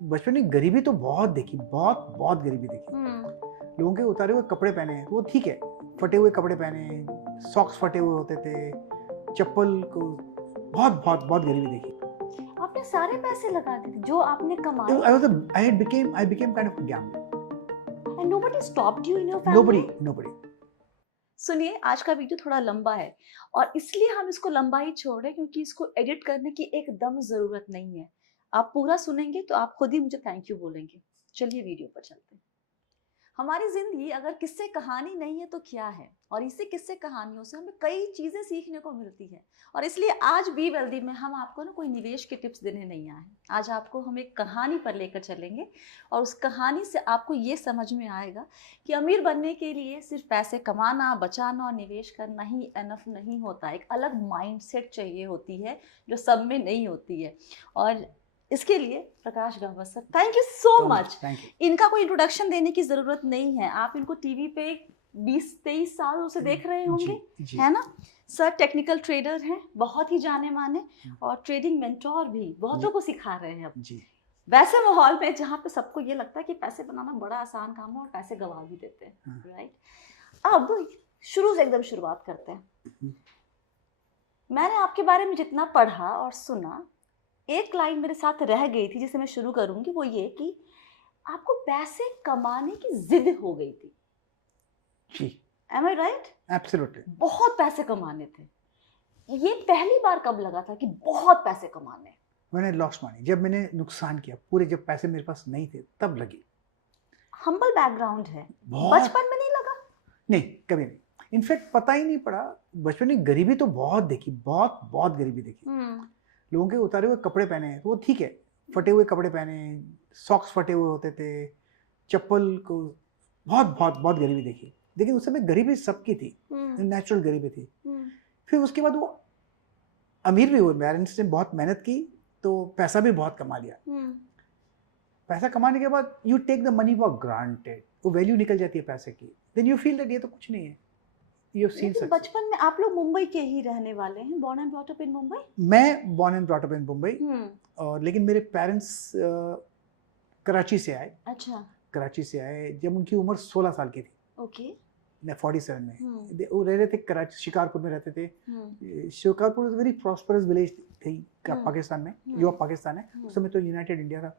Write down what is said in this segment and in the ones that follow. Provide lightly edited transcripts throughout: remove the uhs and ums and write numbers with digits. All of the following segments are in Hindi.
बचपन में गरीबी तो बहुत देखी, बहुत बहुत गरीबी देखी। लोगों के उतारे हुए कपड़े पहने हैं वो ठीक है, फटे हुए कपड़े पहने, सॉक्स फटे हुए होते थे, चप्पल को बहुत बहुत बहुत गरीबी देखी। आपने सारे पैसे लगा दिए थे जो आपने कमाए I became kind of a gambler. and nobody stopped you in your family. Nobody. सुनिए, आज का वीडियो थोड़ा लंबा है और इसलिए हम इसको लंबा ही छोड़ रहे हैं क्योंकि इसको एडिट करने की एकदम जरूरत नहीं है। आप पूरा सुनेंगे तो आप खुद ही मुझे थैंक यू बोलेंगे। चलिए वीडियो पर चलते हैं। हमारी जिंदगी अगर किस्से कहानी नहीं है तो क्या है, और इसी किस्से कहानियों से हमें कई चीजें सीखने को मिलती है। और इसलिए आज बी वेल्दी में हम आपको ना कोई निवेश के टिप्स देने नहीं आए हैं। आज आपको हम एक कहानी पर लेकर चलेंगे और उस कहानी से आपको ये समझ में आएगा कि अमीर बनने के लिए सिर्फ पैसे कमाना, बचाना और निवेश करना ही एनफ नहीं होता। एक अलग माइंडसेट चाहिए होती है जो सब में नहीं होती है। और इसके लिए Prakash Ganvat sir, thank you so much. इनका कोई इंट्रोडक्शन देने की जरूरत नहीं है, आप इनको टीवी पे 20-23 सालों से देख रहे होंगे, है ना। सर टेक्निकल ट्रेडर हैं, बहुत ही जाने माने, और ट्रेडिंग मेंटोर भी, बहुतों को सिखा रहे हैं अब वैसे माहौल में जहाँ पे सबको ये लगता है कि पैसे बनाना बड़ा आसान काम है और पैसे गवा भी देते हैं, राइट। अब शुरू से एकदम शुरुआत करते हैं। मैंने आपके बारे में जितना पढ़ा और सुना, एक लाइन मेरे साथ रह गई थी जिसे मैं शुरू करूंगी, वो ये कि आपको पैसे कमाने की जिद हो गई थी। जी, Am I right? Absolutely. बहुत पैसे कमाने थे। ये पहली बार कब लगा था कि बहुत पैसे कमाने? मैंने लॉस्ट मनी, जब मैंने नुकसान किया पूरे, जब पैसे मेरे पास नहीं थे तब लगी। हम्बल बैकग्राउंड है, बचपन में नहीं लगा? नहीं, कभी नहीं। इनफैक्ट पता ही नहीं पड़ा। बचपन में गरीबी तो बहुत देखी, बहुत बहुत गरीबी देखी। लोगों के उतारे हुए कपड़े पहने हैं वो ठीक है, फटे हुए कपड़े पहने, सॉक्स फटे हुए होते थे, चप्पल को बहुत बहुत बहुत गरीबी देखी। लेकिन उस समय गरीबी सबकी थी, नेचुरल गरीबी थी। फिर उसके बाद वो अमीर भी हुए, पेरेंट्स ने बहुत मेहनत की तो पैसा भी बहुत कमा लिया। पैसा कमाने के बाद you take the money for granted, वो वैल्यू निकल जाती है पैसे की। देन यू फील दैट ये तो कुछ नहीं है। बचपन में आप लोग मुंबई के ही रहने वाले हैं, born and brought up in Mumbai? मैं born and brought up in Mumbai, और लेकिन मेरे पेरेंट्स कराची से आए। अच्छा। कराची से आए जब उनकी उम्र 16 साल की थी। ओके। 47 में वो रह रहे थे कराची, शिकारपुर में रहते थे। शिकारपुर वेरी प्रॉस्परस विलेज थी पाकिस्तान में, जो अब पाकिस्तान है। उस समय तो यूनाइटेड इंडिया था।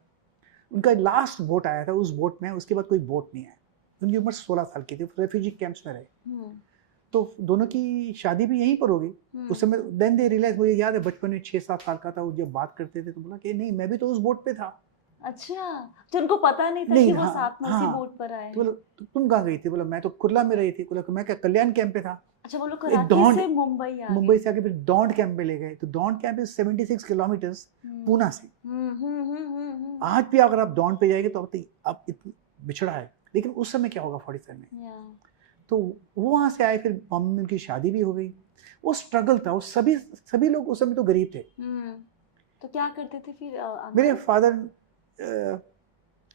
उनका लास्ट वोट आया था, उस वोट में, उसके बाद कोई वोट नहीं आया। उनकी उम्र 16 साल की थी, रेफ्यूजी कैंप्स में रहे। तो दोनों की शादी भी यहीं पर होगी। उस समय देन दे रियलाइज, मुझे याद है बचपन में 6-7 साल का था, वो जब बात करते थे तो बोला कि नहीं, मैं भी तो उस बोट पे था। अच्छा, तो उनको पता नहीं था कि वो साथ में उसी बोट पर आए। तो तुम कहाँ गई थी? बोला मैं तो कुर्ला में रही थी। बोला मैं क्या कल्याण कैंप पे था। अच्छा, वो लोग कराची से मुंबई से आके फिर डॉन्ड कैंप पे ले गए। तो dawned camp is 76 kilometres Poona से। आज भी अगर आप डॉन्ड पे जाएंगे तो अब इतना बिछड़ा है, लेकिन उस समय क्या होगा 47 में। तो वो वहाँ से आए, फिर मम्मी में उनकी शादी भी हो गई। वो स्ट्रगल था, वो सभी लोग उस समय तो गरीब थे। तो क्या करते थे फिर? मेरे फादर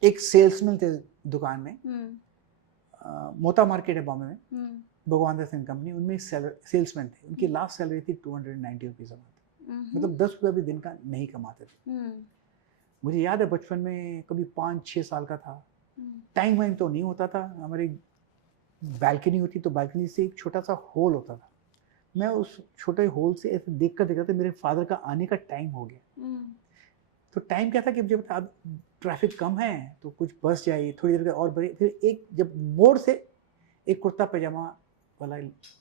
एक सेल्समैन थे दुकान में, मोता मार्केट है बॉम्बे में, भगवान दास एंड कंपनी, उनमें सेल्समैन थे। उनकी लास्ट सैलरी थी 290 रुपीज अ मंथ, मतलब 10 रुपये भी दिन का नहीं कमाते थे। मुझे याद है बचपन में कभी 5-6 साल का था, टाइम वाइम तो नहीं होता था। हमारी बालकनी होती तो बालकनी से एक छोटा सा होल होता था। मैं उस छोटे होल से ऐसे देख कर मेरे फादर का आने का टाइम हो गया। तो टाइम क्या था कि जब अब ट्रैफिक कम है तो कुछ बस जाए, थोड़ी देर और बढ़े, फिर एक जब मोड़ से एक कुर्ता पैजामा वाला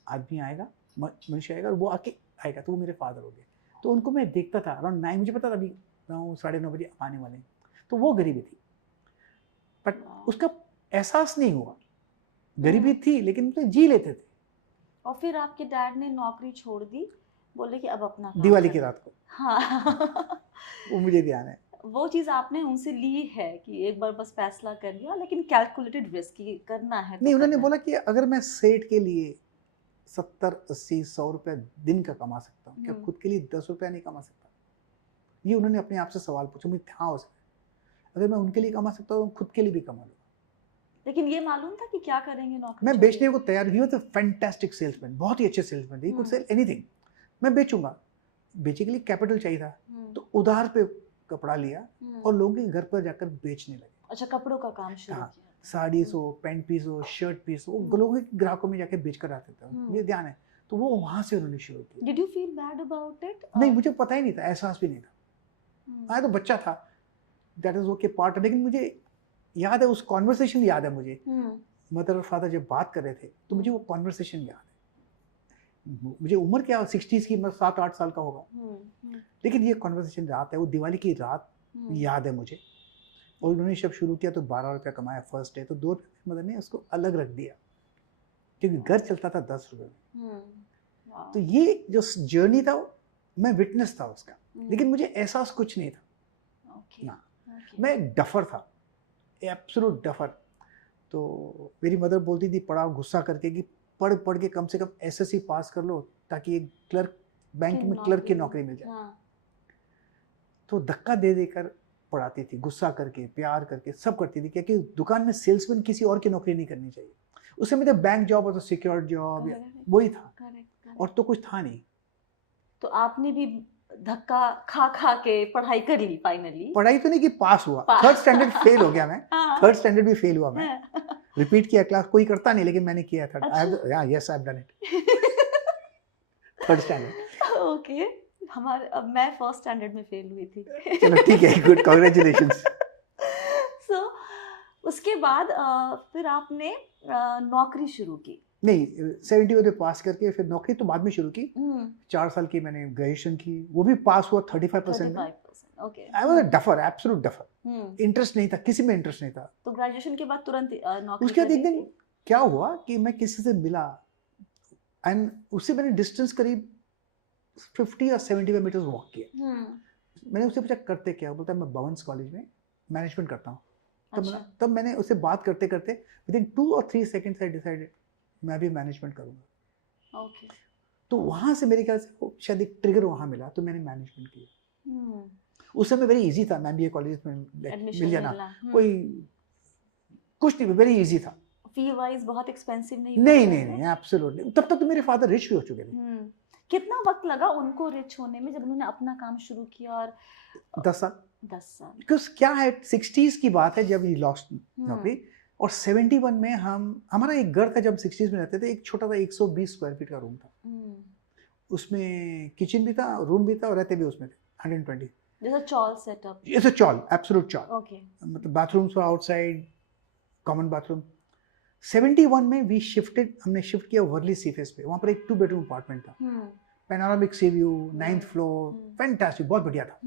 आदमी आएगा, मनुष्य आएगा, और वो आके आएगा, तो वो मेरे फादर हो गए। तो उनको मैं देखता था अराउंड 9, मुझे पता था अभी 9-9:30 बजे आने वाले हैं। तो वो गरीबी थी, बट उसका एहसास नहीं हुआ। गरीबी थी लेकिन तो जी लेते थे। और फिर आपके डैड ने नौकरी छोड़ दी, बोले कि अब अपना दिवाली की रात को। हाँ वो मुझे ध्यान है। वो चीज आपने उनसे ली है कि एक बार बस फैसला कर लिया, लेकिन कैलकुलेटेड रिस्क करना है। नहीं, उन्होंने बोला कि अगर मैं सेठ के लिए 70-80-100 रुपया दिन का कमा सकता हूँ, क्या खुद के लिए 10 रुपया नहीं कमा सकता? ये उन्होंने अपने आप से सवाल पूछा। मुझे हाँ हो सकता, अगर मैं उनके लिए कमा सकता हूँ खुद के लिए भी कमा लूँगा। लेकिन ये मालूम था कि क्या करेंगे नौकरी? मैं बेचने को तैयार। He was a fantastic salesman, बहुत ही अच्छे सेल्समैन थे। He could sell anything. मैं बेचूंगा, बेचे के लिए कैपिटल चाहिए था, तो उधार पे कपड़ा लिया और लोगों के घर पर जाकर बेचने लगे। अच्छा, कपड़ों का काम शुरू हाँ, किया। साड़ीज हो, पैंट पीस हो, शर्ट पीस हो, वो लोगों के ग्राहकों में जाके बेच कर आते थे, मुझे ध्यान है। तो वो वहां से उन्होंने शुरू किया। Did you feel bad about it? नहीं, मुझे पता ही नहीं था, एहसास भी नहीं था। मैं तो बच्चा था, दैट इज ओके पार्ट। लेकिन मुझे याद है, उस कॉन्वर्सेशन याद है मुझे, मदर और फादर जब बात कर रहे थे तो मुझे वो कॉन्वर्सेशन याद है। मुझे उम्र क्या, 60s की, मैं 7-8 साल का होगा, लेकिन ये कॉन्वर्सेशन रात है, वो दिवाली की रात याद है मुझे। और उन्होंने जब शुरू किया तो 12 रुपया कमाया फर्स्ट डे, तो 2 रुपये मदर ने उसको अलग रख दिया, क्योंकि घर चलता था 10 रुपये में। तो ये जो जर्नी था मैं विटनेस था उसका, लेकिन मुझे एहसास कुछ नहीं था ना। मैं एक डफर था, एब्सोल्यूट डफर। तो मेरी मदर बोलती थी पढ़ाओ, गुस्सा करके, कि पढ़ पढ़ के कम से कम एसएससी पास कर लो ताकि एक क्लर्क, बैंक में क्लर्क की नौकरी मिल जाए। तो धक्का दे देकर पढ़ाती थी, गुस्सा करके, प्यार करके, सब करती थी, क्योंकि दुकान में सेल्समैन किसी और की नौकरी नहीं करनी चाहिए। उस समय तो बैंक जॉब और तो सिक्योर जॉब वही था, और तो कुछ था नहीं। तो आपने भी धक्का खा खा के पढ़ाई कर ली फाइनली? पढ़ाई तो नहीं कि पास हुआ, थर्ड स्टैंडर्ड फेल हो गया मैं। थर्ड स्टैंडर्ड भी फेल हुआ मैं, रिपीट किया क्लास, कोई करता नहीं, लेकिन मैंने किया था। Yes, I have done it. Third standard. Okay, मैं फर्स्ट स्टैंडर्ड में फेल हुई थी। चलो ठीक है, गुड, कांग्रेचुलेशंस। सो उसके बाद फिर आपने नौकरी शुरू की? नहीं, 70 में पास करके फिर नौकरी तो बाद में शुरू की। 4 साल की मैंने ग्रेजुएशन की, वो भी पास हुआ 35% में। Okay, I was a duffer, absolute duffer. Interest नहीं था, किसी में इंटरेस्ट नहीं था। तो ग्रेजुएशन के बाद तुरंत नौकरी? उसके बाद एक दिन क्या हुआ कि मैं किसी से मिला, एंड उससे मैंने डिस्टेंस करीब 50 या 75 मीटर्स वॉक किया। मैंने उससे पूछा करते क्या, बोलता है मैं भवंस कॉलेज में मैनेजमेंट करता हूँ। तब मैंने उससे बात करते करते विद इन 2 और 3 सेकंड्स आई डिसाइडेड मैं भी मैनेजमेंट करूँगा। ओके। तो वहाँ से मेरे ख्याल से शायद एक ट्रिगर वहाँ मिला, तो मैंने मैनेजमेंट किया। उस समय वेरी इजी था, मैं भी कॉलेज में मिल जाना, कोई कुछ नहीं, वेरी इजी था। फी वाइज बहुत एक्सपेंसिव नहीं? नहीं, एब्सोल्युटली। तब तक तो मेरे फादर रिच भी हो चुके थे। कितना वक्त लगा उनको रिच होने में, जब उन्होंने अपना काम शुरू किया? और 10 साल। 10 साल। बिकॉज क्या है, 60s की बात है जब ही लॉस्ट नौकरी, और 71 में हमारा एक घर था, जब 60s में रहते थे, एक छोटा सा 120 स्क्वायर फीट का रूम था। उसमें किचन भी था, रूम भी था, और रहते भी उसमें थे 120। जैसा चॉल सेटअप? जैसे चॉल, एब्सोल्यूट चॉल। ओके। मतलब bathrooms were outside, common bathroom. 71 में हमने शिफ्ट किया वर्ली सीफेस पे। वहाँ पर एक 2 बेडरूम अपार्टमेंट था, पैनोरामिक सी व्यू, 9th फ्लोर, फैंटास्टिक, बहुत बढ़िया था।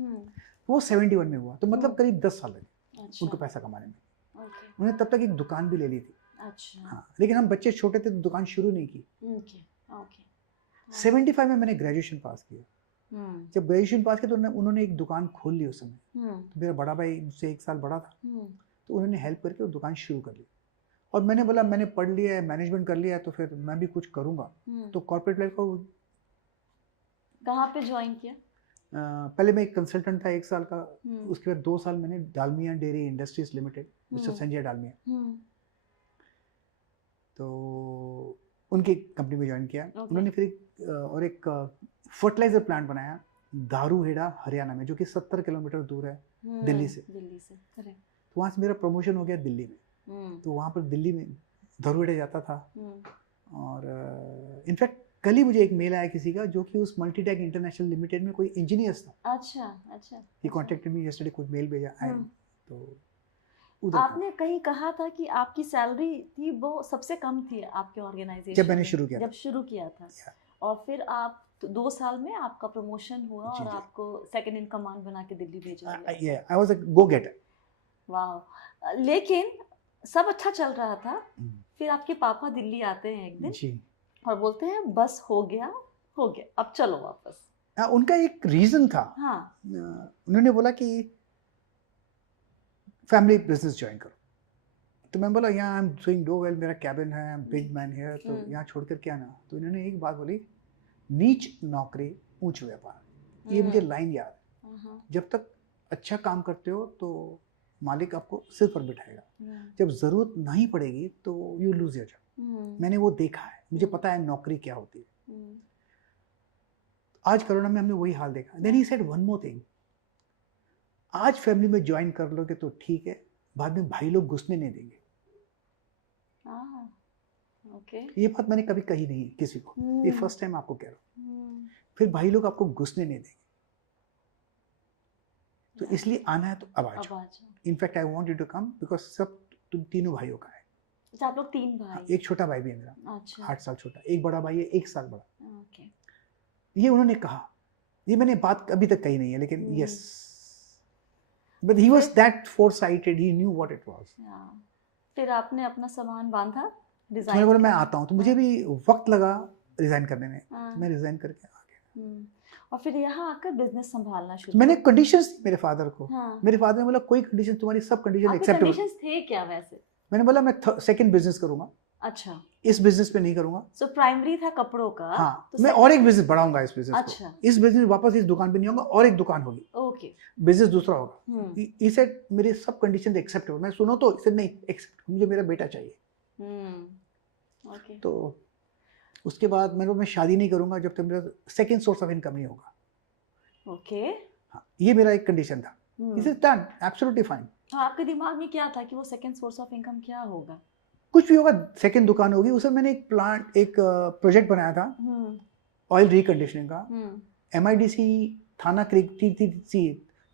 वो 71 में हुआ, तो मतलब करीब 10 साल लगे उनको पैसा कमाने में। उन्होंने तब तक एक दुकान भी ले ली थी। अच्छा। हाँ, लेकिन हम बच्चे छोटे थे तो दुकान शुरू नहीं की। 75 में मैंने ग्रेजुएशन पास किया। जब ग्रेजुएशन पास किया तो उन्होंने एक दुकान खोल ली उस समय। तो मेरा बड़ा भाई मुझसे 1 साल बड़ा था, तो उन्होंने हेल्प करके वो दुकान शुरू कर ली। और मैंने बोला मैंने पढ़ लिया है, मैनेजमेंट कर लिया है, तो फिर मैं भी कुछ करूँगा। तो कॉर्पोरेट लाइफ को कहाँ पे ज्वाइन किया? पहले मैं एक कंसल्टेंट था 1 साल का। उसके बाद 2 साल मैंने Dalmia dairy industries limited, mister Sanjay Dalmia, तो उनकी कंपनी में ज्वाइन किया। उन्होंने फिर एक फर्टिलाइजर प्लांट बनाया दारूहेड़ा हरियाणा में, जो कि 70 किलोमीटर दूर है दिल्ली से। तो वहाँ से मेरा प्रमोशन हो गया दिल्ली में। तो वहाँ पर दिल्ली में दारूहेड़ा जाता था। और इनफैक्ट कल ही मुझे एक मेल आया किसी का, जो कि उस मल्टीटेक इंटरनेशनल लिमिटेड में कोई इंजीनियर था। अच्छा। ही कॉन्टेक्टेड मी यस्टरडे, कुछ मेल भेजा। तो आपने कहीं कहा था कि आपकी सैलरी थी वो सबसे कम थी आपके ऑर्गेनाइजेशन जब मैंने शुरू किया था। और फिर आप 2 साल में आपका प्रमोशन हुआ और आपको सेकंड इन कमांड बना के दिल्ली भेजा गया। I was a go getter. वाह। लेकिन सब अच्छा चल रहा था, फिर आपके पापा दिल्ली आते हैं एक दिन जी, और बोलते हैं बस हो गया, अब चलो वापस। उनका एक रीजन था। हाँ। उन्होंने बोला कि फैमिली बिजनेस ज्वाइन करो। तो मैं बोला यहाँ I am doing though well, मेरा कैबिन है, बिग मैन हियर, तो यहाँ छोड़कर क्या ना। तो इन्होंने एक बात बोली, नीच नौकरी ऊंच व्यापार। ये मुझे लाइन याद है। जब तक अच्छा काम करते हो तो मालिक आपको सिर पर बिठाएगा, जब जरूरत नहीं पड़ेगी तो यू लूज योर जॉब। मैंने वो देखा है, मुझे पता है नौकरी क्या होती है। आज कोरोना में हमने वही हाल देखा। Then he said one more thing, आज फैमिली में ज्वाइन कर लोगे तो ठीक है, बाद में भाई लोग घुसने नहीं देंगे। ओके। ये बात मैंने कभी कही नहीं किसी को, ये फर्स्ट टाइम आपको कह रहा हूँ। फिर भाई लोग आपको घुसने नहीं देंगे, तो इसलिए आना है तो अब आ जाओ। In fact I want you to come because सब तुम तीनों भाइयों का है। अच्छा, आप लोग 3 भाई? एक छोटा भाई भी है मेरा। अच्छा। 8 साल छोटा, एक बड़ा भाई है 1 साल बड़ा। ओके। ये उन्होंने कहा, ये मैंने बात अभी तक कही नहीं है, लेकिन yes, but he was that foresighted, he knew what it was. फिर आपने अपना सामान बांधा, रिजाइन? मैंने बोला मैं आता हूँ, तो मुझे भी वक्त लगा रिजाइन करने में, तो मैं रिजाइन करके आ गया। और फिर यहाँ आकर बिजनेस संभालना शुरू? मैंने कंडीशंस मेरे फादर को, हाँ। मेरे फादर ने बोला कोई कंडीशन, तुम्हारी सब कंडीशन एक्सेप्टेबल। कंडीशंस थे क्या वैसे? मैंने बोला मैं सेकंड बिजनेस करूंगा। अच्छा। इस बिजनेस पे नहीं करूंगा। सो प्राइमरी था कपड़ों का। हाँ, तो मैं और एक बिजनेस बढ़ाऊंगा इस बिजनेस को। अच्छा। इस बिजनेस वापस इस दुकान पे नहीं आऊंगा, और एक दुकान होगी। ओके। बिजनेस दूसरा होगा। ही सेड मेरे सब कंडीशन एक्सेप्टेबल। मैं सुनो तो इसे नहीं एक्सेप्ट, मुझे मेरा बेटा चाहिए। ओके। तो उसके बाद मैं शादी नहीं करूंगा जब तक मेरा सेकंड सोर्स ऑफ इनकम नहीं होगा। ओके। हाँ, ये मेरा एक कंडीशन था। This is done, absolutely fine. आपके दिमाग में क्या था कि वो सेकंड सोर्स ऑफ इनकम क्या होगा? कुछ भी होगा, सेकंड दुकान होगी। उसमें मैंने एक प्रोजेक्ट बनाया था ऑयल रिकंडीशनिंग का। MIDC थाना क्रीक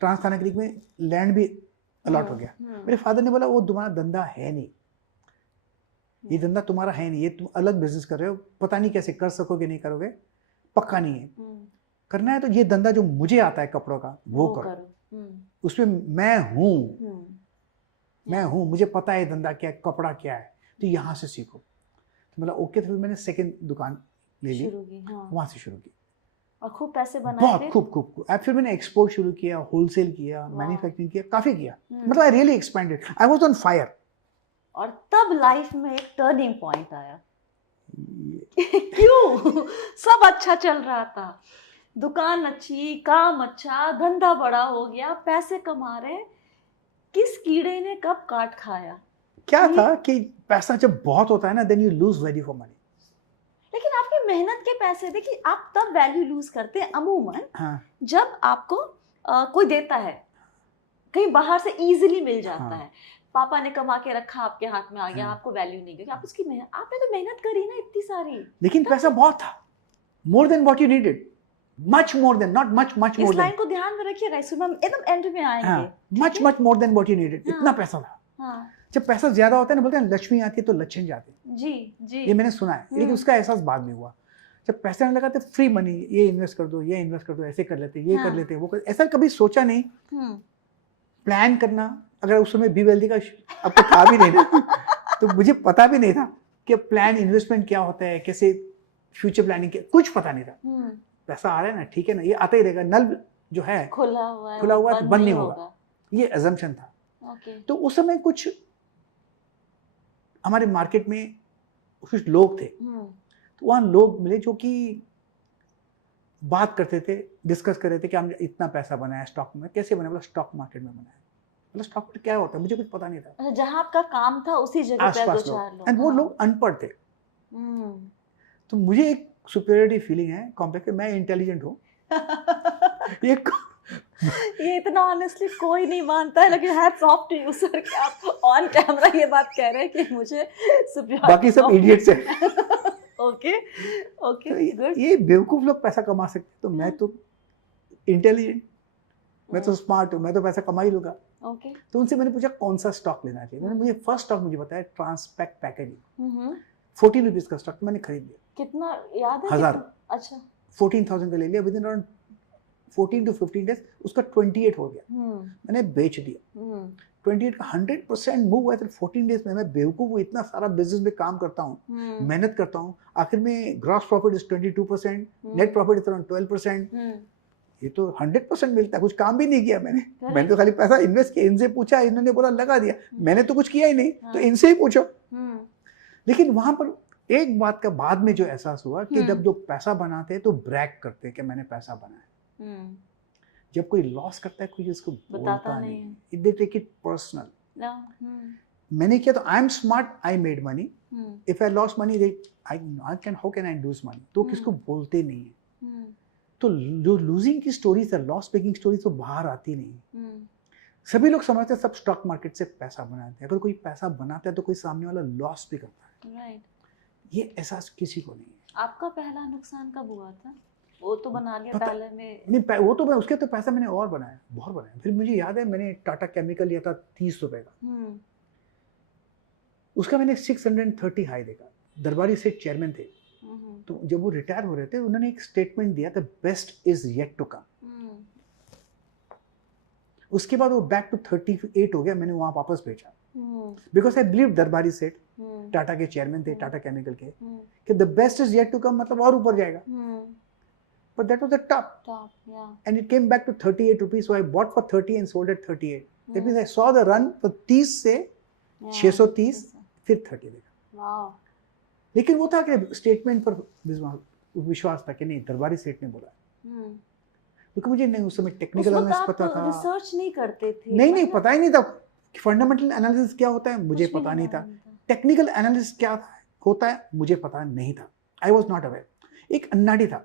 ट्रांस थाना क्रीक में लैंड भी अलॉट हो गया। मेरे फादर ने बोला वो तुम्हारा धंधा है नहीं, ये धंधा तुम्हारा है नहीं, ये तुम अलग बिजनेस कर रहे हो, पता नहीं कैसे कर सकोगे, नहीं करोगे, पक्का नहीं है। करना है तो ये धंधा जो मुझे आता है कपड़ों का वो करो। उसमें मैं हूँ, मुझे पता है धंधा क्या है, कपड़ा क्या है, तो यहाँ से सीखो। तो मतलब ओके, तो फिर मैंने सेकंड दुकान ले ली, वहां से शुरू की और खूब पैसे बनाए। बहुत खूब। अब फिर मैंने एक्सपोर्ट शुरू किया, होलसेल किया, मैन्युफैक्चरिंग किया, काफी किया। मतलब I really expanded, I was on fire. और तब लाइफ में एक टर्निंग पॉइंट आया। क्यों? सब अच्छा चल रहा था, दुकान अच्छी, काम अच्छा, धंधा बड़ा हो गया, पैसे कमा रहे, किस कीड़े ने कब काट खाया? क्या था कि पैसा जब बहुत होता है ना, then you lose value for money. लेकिन आपकी मेहनत के पैसे, देखिए आप तब वैल्यू लूज करते हैं अमूमन, हाँ। जब आपको कोई देता है, कहीं बाहर से इजीली मिल जाता हाँ। है। पापा ने कमा के रखा, आपके हाथ में आ गया, आपको वैल्यू नहीं, क्योंकि आप उसकी मेहनत, आपने तो मेहनत करी ना इतनी सारी। लेकिन पैसा बहुत था, more than what you needed, much more than, not much more than. इस लाइन को ध्यान में रखिएगा, इसमें हम एकदम एंड में आएंगे। Much more than what you needed, इतना पैसा था। जब पैसा ज्यादा होता है ना, बोलते हैं लक्ष्मी आती है तो लक्षण जाते हैं। जी। ये मैंने सुना है, लेकिन उसका एहसास बाद में हुआ। जब पैसा नहीं लगाते, फ्री मनी, ये इन्वेस्ट कर दो, ये इन्वेस्ट कर दो, ऐसे कर लेते, ये कर लेते, वो कर, ऐसा कभी सोचा नहीं। प्लान करना, अगर उस समय बी वेल्दी का आपको था भी नहीं ना, तो मुझे पता भी नहीं था कि प्लान इन्वेस्टमेंट क्या होता है, कैसे फ्यूचर प्लानिंग, कुछ पता नहीं था। पैसा आ रहा है ना, ठीक है ना, ये आता ही रहेगा, नल जो है खुला हुआ है, बंद नहीं होगा, ये अजम्पशन था। तो उस समय कुछ हमारे मार्केट में कुछ लोग थे, तो वहाँ लोग मिले जो कि बात करते थे, डिस्कस कर रहे थे कि हमने इतना पैसा बनाया स्टॉक में। कैसे बनाया? बोला स्टॉक मार्केट में बनाया। मतलब स्टॉक मार्केट क्या होता है, मुझे कुछ पता नहीं था। जहाँ आपका काम था उसी जगह पे दो चार लोग, एंड वो लोग अनपढ़ थे। तो मुझे एक सुपीरियरिटी फीलिंग है, कॉम्प्लेक्स, मैं इंटेलिजेंट हूँ। ये इतना ऑनेस्टली कोई नहीं मानता है, लेकिन hats off to you sir कि आप ऑन कैमरा ये बात कह रहे हैं कि मुझे सुपीरियरिटी, बाकी सब इडियट्स हैं। Okay good. ये बेवकूफ लोग पैसा कमा सकते, तो मैं तो इंटेलिजेंट, मैं तो स्मार्ट हूँ, मैं तो पैसा कमा ही लूंगा। तो उनसे मैंने पूछा कौन सा स्टॉक लेना चाहिए। मैंने मुझे फर्स्ट स्टॉक मुझे बताया ट्रांसपैक्ट पैकेजिंग, 14 रुपीज का स्टॉक मैंने खरीद लिया। कितना याद है? 1000। अच्छा, 14,000 का ले लिया। With in around 14 to 15 days उसका 28 हो गया। मैंने बेच दिया। 28 का 100% मूव हुआ। 14 डेज में मैं बेवकूफ हूँ, इतना सारा बिजनेस में काम करता हूँ, मेहनत करता हूँ, आखिर में gross profit is 22%, net profit is around 12%। ये तो 100% मिलता है। कुछ काम भी नहीं किया मैंने तो खाली पैसा इन्वेस्ट किया। इनसे पूछा, इन्होंने बोला लगा दिया, मैंने तो कुछ किया ही नहीं, तो इनसे ही पूछो। लेकिन वहां पर एक बात का बाद में जो एहसास हुआ कि जब जो पैसा बनाते हैं तो ब्रैग करते हैं कि मैंने पैसा बनाया। जब कोई लॉस करता है कोई इसको बोलता नहीं, दे टेक इट पर्सनल। मैंने किया तो I am smart, I made money. If I lost money, I can, how can I lose money, तो किसको बोलते नहीं है। तो जो लूजिंग की स्टोरीज है, लॉस मेकिंग स्टोरीज तो बाहर आती नहीं। सभी लोग समझते हैं सब स्टॉक मार्केट से पैसा बनाते हैं, अगर कोई पैसा बनाता है तो कोई सामने वाला लॉस भी करता है। राइट। ये एहसास किसी को नहीं है। आपका पहला नुकसान कब हुआ था? वो तो बना लिया पता पहले में। नहीं, वो तो मैं उसके तो पैसा मैंने और बनाया, बहुत बनाया। फिर मुझे याद है मैंने टाटा केमिकल लिया था 30 रुपए का, उसका मैंने 630 हाई देखा। दरबारी सेठ चेयरमैन थे, तो जब वो रिटायर हो रहे थे उन्होंने एक स्टेटमेंट दिया था, best is yet to come. उसके बाद वो बैक टू 38 हो गया, मैंने वहां वापस भेजा बिकॉज आई बिलीव दरबारी सेठ टाटा के चेयरमैन थे, टाटा केमिकल के, कि the best is yet to come, मतलब और ऊपर जाएगा। But that was the top. Yeah. And it came back to 38 rupees, so I bought for 30 and sold at 38. That means I saw the run for 30 से 630, फिर 30 देखा। Wow. लेकिन वो था कि स्टेटमेंट पर विश्वास था कि नहीं, दरबारी सेठ ने बोला। क्योंकि मुझे नहीं उस समय टेक्निकल एनालिसिस पता था, रिसर्च नहीं करते थे। नहीं पता ही नहीं था फंडामेंटल एनालिसिस क्या होता है, मुझे पता नहीं था। टेक्निकल एनालिसिस क्या होता है मुझे पता नहीं था। I was not aware. एक अन्नाडी था,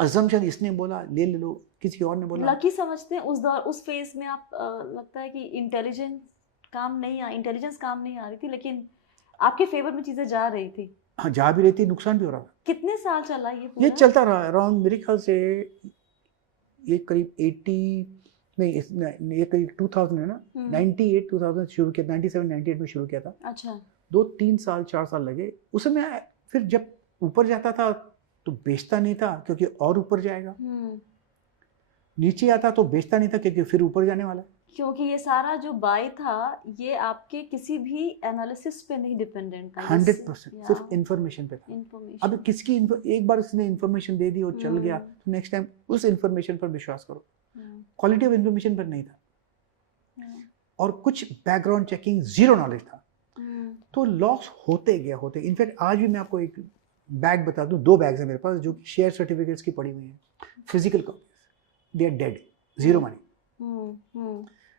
अजम्पशन इसने बोला ले लो, किसी और ने बोला। लकी समझते हैं उस दौर, उस फेज में आप लगता है कि इंटेलिजेंस काम नहीं आ रही थी, लेकिन आपके फेवर में चीजें जा रही थी। हाँ, जा भी रही थी, नुकसान भी हो रहा था। कितने साल चला ये पूरा? ये चलता रहा अराउंड, मेरे ख्याल से ये करीब 80 नहीं, ये करीब 2000 है ना, 98 2000 शुरू किया, 97 98 में शुरू किया था। अच्छा। 2-3 साल 4 साल लगे उसमें। फिर जब ऊपर जाता था तो बेचता नहीं था क्योंकि और ऊपर जाएगा, नीचे आता तो बेचता नहीं था क्योंकि फिर ऊपर जाने वाला है। क्योंकि ये सारा जो बाय था ये आपके किसी भी एनालिसिस पे नहीं डिपेंडेंट था, 100% सिर्फ इंफॉर्मेशन पे था। अब किसकी एक बार उसने इंफॉर्मेशन दे दी और चल गया, तो नेक्स्ट टाइम उस इंफॉर्मेशन पर विश्वास करो। क्वालिटी ऑफ इंफॉर्मेशन पर नहीं था, और कुछ बैकग्राउंड चेकिंग, जीरो नॉलेज था, तो लॉस होते गया। इनफैक्ट आज भी मैं आपको एक बैग बता दूं, 2 बैग्स हैं मेरे पास जो शेयर सर्टिफिकेट्स की पड़ी हुई हैं, physical copies, they are dead, zero money.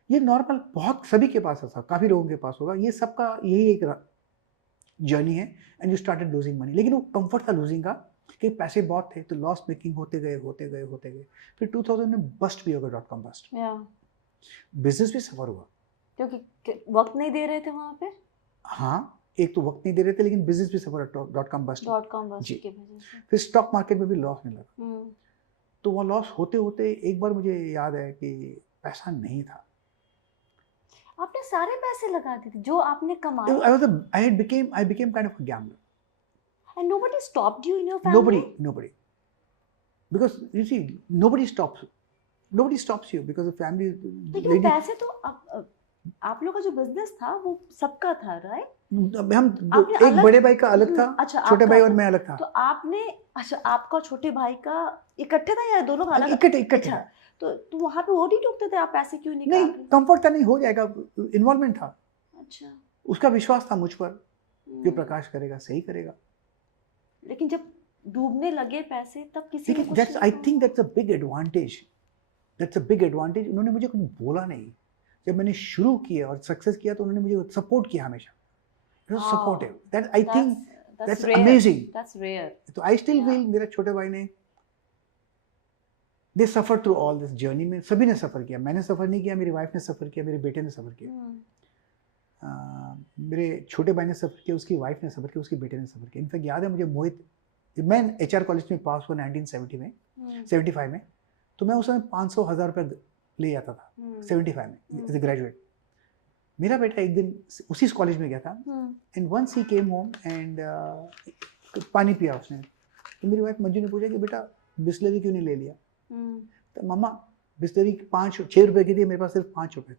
ये नॉर्मल बहुत सभी के पास था, काफी लोगों के पास होगा, ये सबका यही एक जर्नी है। And you started losing money, लेकिन वो कंफर्ट था लूजिंग का कि पैसे बहुत थे, तो लॉस मेकिंग होते गए। फिर 2000 में बस्ट भी होगा, .com बस्ट, बिजनेस भी सफर हुआ क्योंकि वक्त नहीं दे रहे थे वहां पे। हाँ, एक तो वक्त नहीं दे रहे थे, लेकिन बिजनेस भी सफर .com बस्ट की वजह से। फिर स्टॉक मार्केट में भी लॉस नहीं लगा। तो वो लॉस होते एक बार मुझे याद है कि पैसा नहीं था। आपने सारे पैसे लगा दिए थे जो आपने कमाए। I became kind of a gambler. And nobody stopped you in your family? Nobody. Because you see, nobody stops you because the family. लेकिन पैसे तो आप लोग का जो बिजनेस था वो सबका था, राइट? हम एक बड़े भाई का अलग था, अच्छा, छोटे भाई और मैं अलग था। तो आपने, अच्छा, आपका छोटे भाई का इकट्ठे था या दोनों अलग? इकट्ठे। तो वहाँ पे वो नहीं टूटते थे, आप पैसे क्यों निकाल? नहीं, कंफर्ट था, नहीं हो जाएगा, इन्वॉल्वमेंट था। अच्छा, उसका विश्वास था मुझ पर, जो प्रकाश करेगा सही करेगा। लेकिन जब डूबने लगे पैसे तब किसी ने कुछ I think that's a big advantage. उन्होंने मुझे कुछ बोला नहीं। जब मैंने शुरू किया और सक्सेस किया तो उन्होंने मुझे सपोर्ट किया हमेशा। It was supportive. I think that's amazing. That's rare. तो I still feel मेरे छोटे भाई ने they suffered through all this journey में, सभी ने सफर किया। मैंने सफर नहीं किया, मेरी वाइफ ने सफर किया, मेरे बेटे ने सफर किया। मेरे छोटे भाई ने सफर किया, उसकी वाइफ ने सफर किया, उसके बेटे ने सफर किया। इनफैक्ट याद है मुझे मोहित, मैं HR कॉलेज में पास हुआ 1975 में, तो मैं उस समय 500,000 रुपये ले जाता था 75 में एज ए ग्रेजुएट। मेरा बेटा एक दिन उसी कॉलेज में गया था, and once he came home and पानी पिया उसने, तो मेरी वाइफ मंजू ने पूछा कि बेटा बिस्लरी क्यों नहीं ले लिया? तो मम्मा बिस्लरी 6 रुपए की थी, मेरे पास सिर्फ 5 रुपए थे।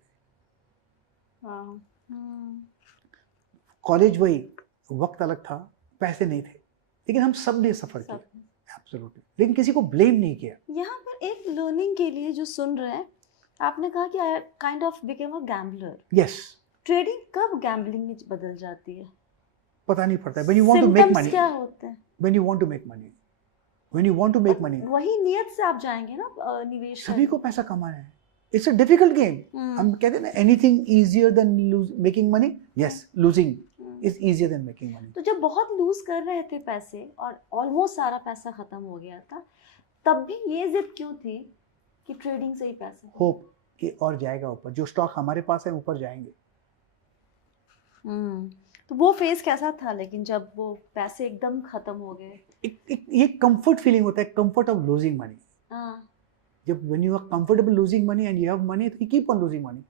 कॉलेज वही, वक्त अलग था, पैसे नहीं थे, लेकिन हम सब ने सफर किया, एब्सोल्युटली, लेकिन किसी को ब्लेम नहीं किया। यहाँ पर एक लर्निंग के लिए जो सुन रहे हैं, आपने कहा कि I kind of became a gambler. Yes. Trading कब गैम्बलिंग में बदल जाती है? पता नहीं पड़ता है। When you want to make money, क्या होते हैं? When you want to make money, वही नियत से आप जाएंगे ना निवेश। सभी को पैसा कमाना है। It's a difficult game. हम कहते हैं ना, anything easier than making money. Yes, losing is easier than making money. तो जब बहुत लूज कर रहे थे पैसे और ऑलमोस्ट सारा पैसा खत्म हो गया था, तब भी ये जिद क्यों थी कि ट्रेडिंग से ही पैसा? होप कि और जाएगा ऊपर, जो स्टॉक हमारे पास है ऊपर जाएंगे। तो वो फेज कैसा था लेकिन जब वो पैसे एकदम खत्म हो गए? ये कंफर्ट फीलिंग होता है, कंफर्ट ऑफ लूजिंग मनी। हाँ, जब when you are comfortable losing money and you have money, तो you keep on losing money.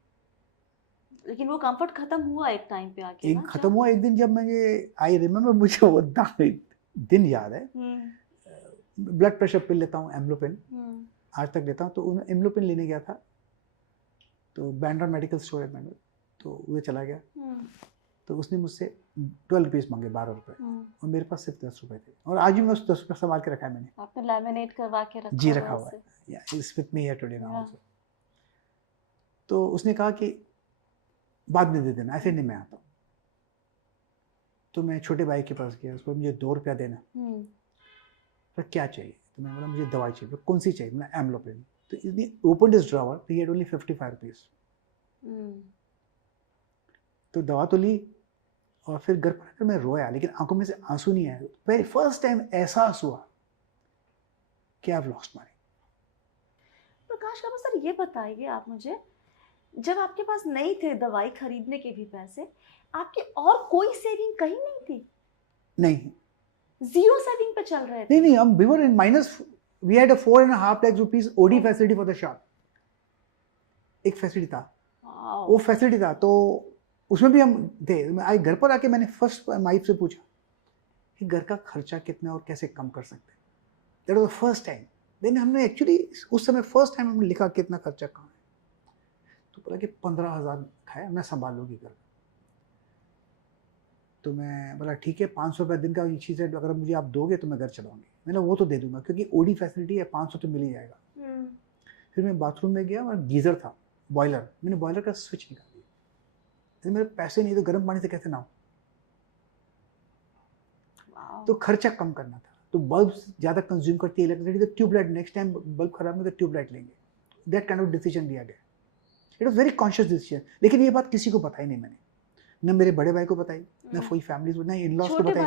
लेकिन वो कंफर्ट खत्म हुआ एक टाइम पे आके एक ना, खत्म हुआ एक दिन, जब मुझे आई रिमेम्बर, मुझे वो दिन याद है। ब्लड प्रेशर पिल लेता हूँ, एम्लोपिन, आज तक लेता हूँ। तो उन एम्लोपिन लेने गया था, तो बैंड्रा मेडिकल स्टोर है मैंने, तो उधर चला गया। तो उसने मुझसे 12 रुपीज़ मांगे, 12 रुपए, और मेरे पास सिर्फ 10 रुपए थे। और आज भी मैं उस 10 रुपये संभाल के रखा है मैंने। आपने लैमिनेट करवा के रखा? जी, रखा हुआ है, it's with me here today now also. तो उसने कहा कि बाद में दे देना, ऐसे नहीं मैं आता हूँ। तो मैं छोटे भाई के पास गया, उसको मुझे 2 रुपया देना। पर क्या चाहिए? तो मैं बोला मुझे दवाई चाहिए। कौन सी चाहिए? मैं एम्लोपिन। तो इसने ओपन दिस ड्रॉवर, तो ही हैड ओनली 55 रुपीज़। तो दवा तो ली, और फिर घर पर आकर मैं रोया, लेकिन आंखों में से आंसू नहीं आए। वेरी फर्स्ट टाइम एहसास हुआ कि I have lost money. Prakash Kama sir, ये बताइए आप मुझे, जब आपके पास नहीं थे दवाई खरीदने के भी पैसे, आपकी और कोई सेविंग कहीं नहीं थी? नहीं, जीरो सेविंग पे चल रहे थे? नहीं, हम we were in minus. We had a 4.5 lakh rupees OD facility for the shop. एक फैसिलिटी था, वो फैसिलिटी था, तो उसमें भी हम थे। आई घर पर आके मैंने फर्स्ट वाइफ से पूछा कि घर का खर्चा कितना और कैसे कम कर सकते हैं। That was the first time. Then हमने एक्चुअली उस समय फर्स्ट टाइम हमने लिखा कितना खर्चा कहाँ है। तो बोला कि 15,000 खाया, मैं संभाल लूँगी घर। तो मैं बोला ठीक है, 500 रुपये दिन का चीज़ है, अगर मुझे आप दोगे तो मैं घर चलाऊँगी। मैंने वो तो दे दूंगा, क्योंकि ओडी फैसिलिटी है, 500 तो मिल ही जाएगा। फिर मैं बाथरूम में गया, और गीज़र था, बॉयलर, मैंने बॉयलर का स्विच निकाल दिया। तो मेरे पैसे नहीं तो गर्म पानी से कैसे नहाऊं? तो खर्चा कम करना था। तो बल्ब ज़्यादा कंज्यूम करती है इलेक्ट्रिसिटी, तो ट्यूबलाइट, नेक्स्ट टाइम बल्ब खराब में तो ट्यूबलाइट लेंगे। दैट काइंड ऑफ डिसीजन लिया गया। It was very conscious decision. लेकिन ये बात किसी को बताई नहीं मैंने, न मेरे बड़े भाई को बताई, न कोई फैमिली को, न इन लॉज को बताई।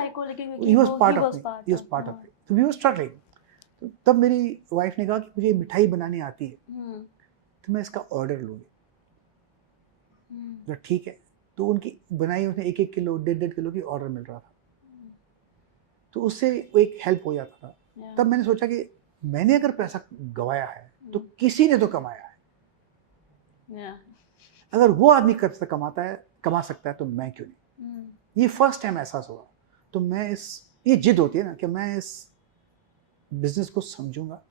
He was part of it. तो वी वर स्ट्रगलिंग। तो तब मेरी वाइफ ने कहा कि मुझे मिठाई बनानी आती है, तो मैं इसका ऑर्डर लूँगी। तो ठीक है, तो उनकी बनाई, उसने 1-1 किलो, 1.5 किलो की ऑर्डर मिल रहा था। तो उससे एक हेल्प हो जाता था। तब मैंने सोचा कि मैंने अगर पैसा गवाया है तो किसी ने तो कमाया है। अगर वो आदमी कमा सकता है तो मैं क्यों नहीं? ये फर्स्ट टाइम एहसास हुआ। तो मैं ये जिद होती है ना कि मैं इस बिजनेस को समझूंगा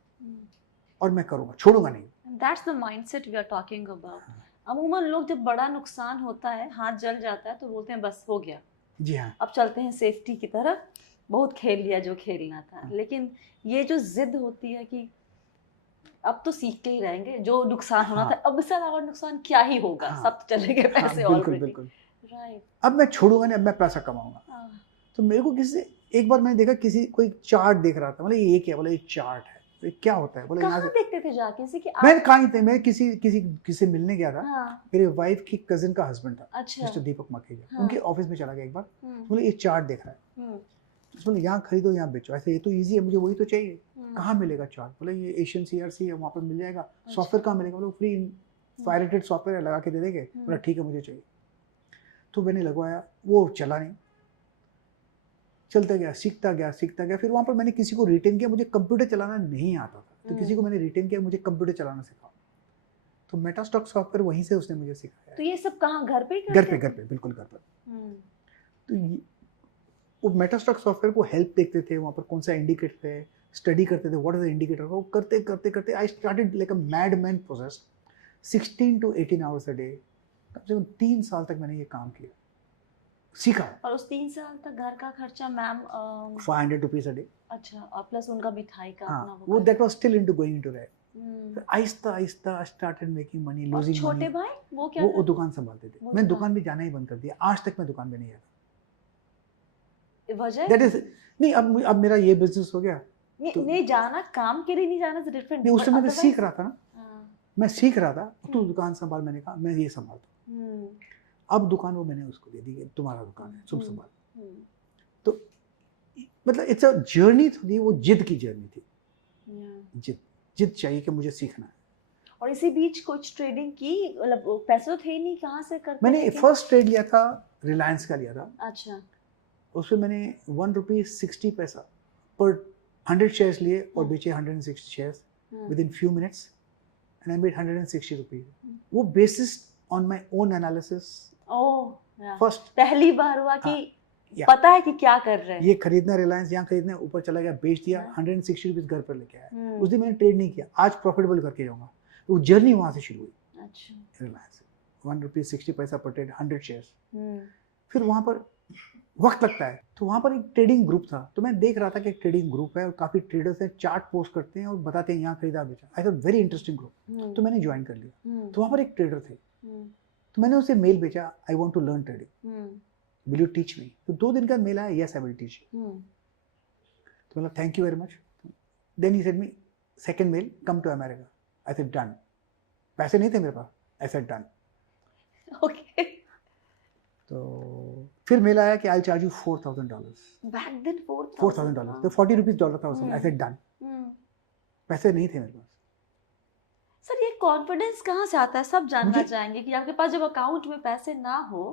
और मैं करूंगा, छोड़ूंगा नहीं। That's the mindset we are talking about. अमूमन लोग जब बड़ा नुकसान होता है, हाथ जल जाता है, तो बोलते हैं बस हो गया, जी हाँ, अब चलते हैं सेफ्टी की तरफ, बहुत खेल लिया जो खेलना था। लेकिन ये जो जिद होती है कि अब तो सीख के ही रहेंगे, जो नुकसान होना था, अब इससे ज्यादा नुकसान क्या ही होगा, सब तो चले गए पैसे ऑलरेडी। बिल्कुल। राइट, अब मैं छोड़ूंगा नहीं, अब मैं पैसा कमाऊंगा। तो मेरे को एक बार मैंने देखा, कोई चार्ट देख रहा था, बोले ये क्या? बोले ये चार्ट है। तो क्या होता है? बोले कहाँ देखते थे जाके? मैं कहीं थे, मैं किसी मिलने गया था। मेरी वाइफ की कजिन का हस्बैंड था, मिस्टर दीपक मखेजा। उनके ऑफिस में चला गया एक बार। बोले ये चार्ट देख रहा है, बोले यहाँ खरीदो, यहाँ बेचो, ऐसे ये तो इजी है, मुझे वही तो चाहिए। कहाँ मिलेगा चार्ट? बोले ये एशियन CRC है, वहाँ पर मिल जाएगा। सॉफ्टवेयर कहाँ मिलेगा? बोले फ्री पायरेटेड सॉफ्टवेयर है, लगा के दे देंगे। बोला ठीक है, मुझे चाहिए। तो मैंने लगवाया, वो चला नहीं, चलता गया, सीखता गया। फिर वहाँ पर मैंने किसी को रिटेन किया, मुझे कंप्यूटर चलाना नहीं आता था, तो किसी को मैंने रिटेन किया, मुझे कंप्यूटर चलाना सिखाया। तो मेटास्टॉक सॉफ्टवेयर वहीं से उसने मुझे सिखाया। तो ये सब कहाँ? घर पे? घर पे, बिल्कुल घर पर। तो वो मेटास्टॉक सॉफ्टवेयर को हेल्प देखते थे, वहाँ पर कौन सा इंडिकेटर है, स्टडी करते थे, व्हाट इज द इंडिकेटर। वो करते I started like a mad man possessed, 16 to 18 hours a day. कम से कम 3 साल तक मैंने ये काम किया, सीखा। और उस 3 साल तक घर का खर्चा मैम 500 रुपीज अ डे। अच्छा, और प्लस उनका मिठाई का अपना वो that was still into going into that. आहिस्ता started making money, losing money. छोटे भाई वो क्या? वो दुकान संभालते थे। मैं दुकान में जाना ही बंद कर दिया, आज तक मैं दुकान में नहीं जाता। वजह दैट इज नहीं, अब मेरा ये बिजनेस हो गया। नहीं जाना, काम के लिए नहीं जाना, डिफरेंट। नहीं, उस समय मैं सीख रहा था ना, मैं सीख रहा था। तू दुकान संभाल, मैंने कहा मैं ये संभालता हूँ। अब दुकान वो मैंने उसको दे दी, तुम्हारा दुकान है, तुम संभाल। तो मतलब इट्स अ जर्नी थी, वो जिद की जर्नी थी। जिद चाहिए कि मुझे सीखना है। और इसी बीच कुछ ट्रेडिंग की, मतलब पैसे तो थे नहीं, कहाँ से करते मैंने थे? फर्स्ट ट्रेड लिया था रिलायंस का लिया था, अच्छा। उसमें मैंने ₹1.60 पर 100 शेयर्स लिए और हाँ। बेचे 160 शेयर्स हाँ। Within few minutes and I made ₹160। वो basis on my own analysis. Oh yeah. First पहली बार हुआ कि या। पता है कि क्या कर रहे हैं। ये खरीदना रिलायंस, यहाँ खरीदने, ऊपर चला गया, बेच दिया, हाँ। ₹160 घर पर लेके आया। हम्म। उस दिन मैंने ट्रेड नहीं किया, आज प्रॉफिटेबल करके जाऊंगा। वो जर्नी वहां से शुरू हुई अच्छा। रिलायंस से, ₹1.60 पर ट्रेड, 100 शेयर्स। हम्म। फिर वहां पर वक्त लगता है, तो वहां पर एक ट्रेडिंग ग्रुप था, तो मैं देख रहा था कि एक ट्रेडिंग ग्रुप है और काफी ट्रेडर्स हैं, चार्ट पोस्ट करते हैं और बताते हैं यहाँ खरीदा बेचा। I thought very interesting group, तो मैंने ज्वाइन कर लिया। तो वहां पर एक ट्रेडर थे, तो मैंने उसे मेल भेजा, I want to learn trading, will you teach me? तो 2 दिन का मेल आया, yes I will teach you. तो मतलब thank you very much. Then he said me second mail, come to America. I said done. पैसे नहीं थे मेरे पास, आई सेड डन। ओके। तो फिर मेल आया कि I charge you $4,000। Back then $4,000, तो ₹40 डॉलर था उसमें। I said done. पैसे नहीं थे मेरे पास। सर ये कॉन्फिडेंस कहाँ से आता है, सब जानना मुझे- चाहेंगे कि आपके पास जब अकाउंट में पैसे ना हो